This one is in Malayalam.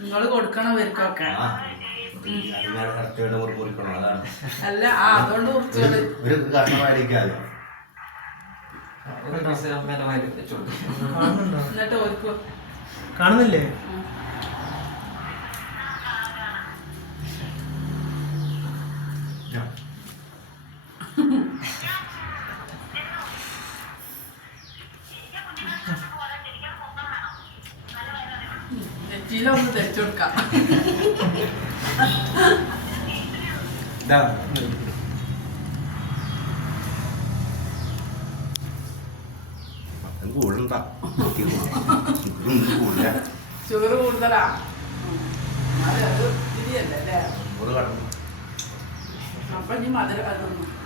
നിങ്ങൾ കൊടുക്കണം ഇവർക്കൊക്കെ അല്ല അതുകൊണ്ട് കുറിച്ചോളൂ എന്നിട്ട് ഓർക്കും കാണുന്നില്ലേ നെറ്റിയിലൊന്ന് തെച്ചു കൊടുക്കാം ഷുഗർ കൂടുതലാ അത് തിരിയല്ലേ അല്ലേ അപ്പൊ ഇനി മധുരം അതൊന്നും